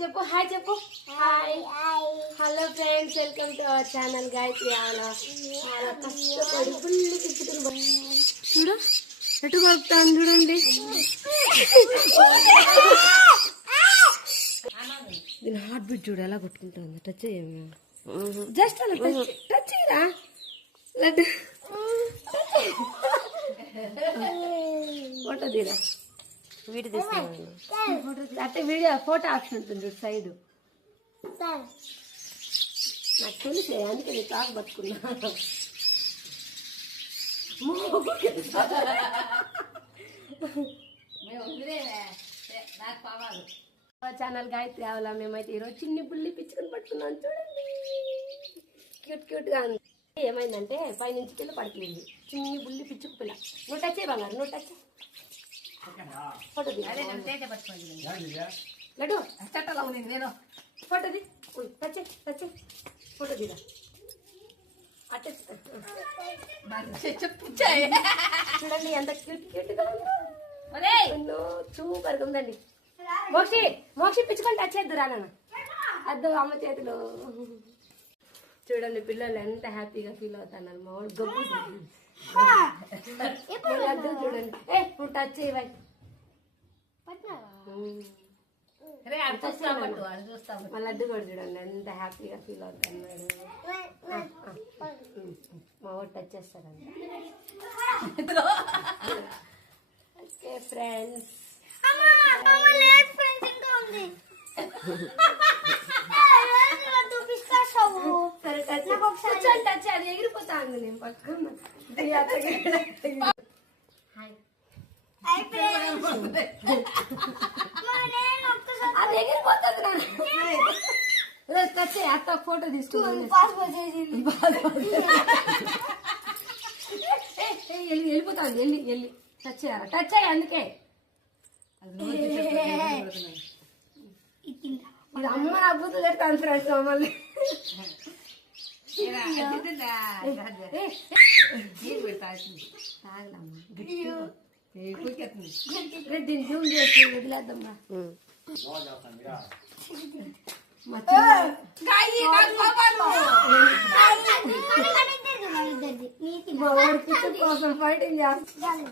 చెప్పు హాయ్ చెప్పు hi hello friends welcome to our channel Gayatri ఆవల చాలా కష్టపడి ఫుల్ పిచ్చుకుని చూడు ఎటు కొడుతాను చూడండి దీని హార్ట్ బీట్ చూడు ఎలా కొట్టుకుంటుంది టచ్ చేయండి జస్ట్ అలా టచ్ చేయరా లడ్డు ఫోటో తీరా వీడియో తీసుకున్నాను అంటే వీడియో ఫోటో ఆప్షన్ ఉంటుంది సైడ్ నాకు తెలిసే అందుకే నేను తాకు పట్టుకున్నా ఛానల్ గాయత్రి ఆవల మేమైతే ఈరోజు చిన్ని పుల్లి పిచ్చుకొని పట్టుకున్నాం చూడండి క్యూట్ క్యూట్గా ఉంది ఏమైందంటే పైనుంచి కింద పడిపోయింది చిన్ని బుల్లి పిచ్చుకు పిల్ల నువ్వు టచ్ బంగారు నువ్వు టచ్ ఫోటో లడ్డు చట్టలా ఉంది నేను ఫోటోది టచ్ టచ్ ఫోటో దిగా అట్ట చూడండి ఎంత క్యూట్ క్యూట్గా ఉందో సూపర్గా ఉందండి మోక్షి మోక్షి పిచ్చుకొని టచ్ చేద్దురా నాన్న అద్దు అమ్మ చేతిలో చూడండి పిల్లలు ఎంత హ్యాపీగా ఫీల్ అవుతున్నారు మా వాడు గొప్ప చూడండి ఏ నువ్వు టచ్ చేయవై మా లడ్డు కూడా చూడండి ఎంత హ్యాపీగా ఫీల్ అవుతున్నాడు మా వాడు టచ్ చేస్తాడండి ఓకే ఫ్రెండ్స్ అది ఎగిరిపోతా ఉంది నేను పక్కన అది ఎగిరిపోతుంది అత్త ఫోటో తీసుకున్నాను వెళ్ళిపోతాను వెళ్ళి టచ్ చేయాలి టచ్ అయ్యి అందుకే ఇది అమ్మ అద్భుతం పెడతాను ఫ్రెండ్స్ మమ్మల్ని దీన్ని జూమ్ చేసి వదిలేద్దమ్మా మా వాడి పిచ్చి కోసం ఫైటింగ్ చేస్తాను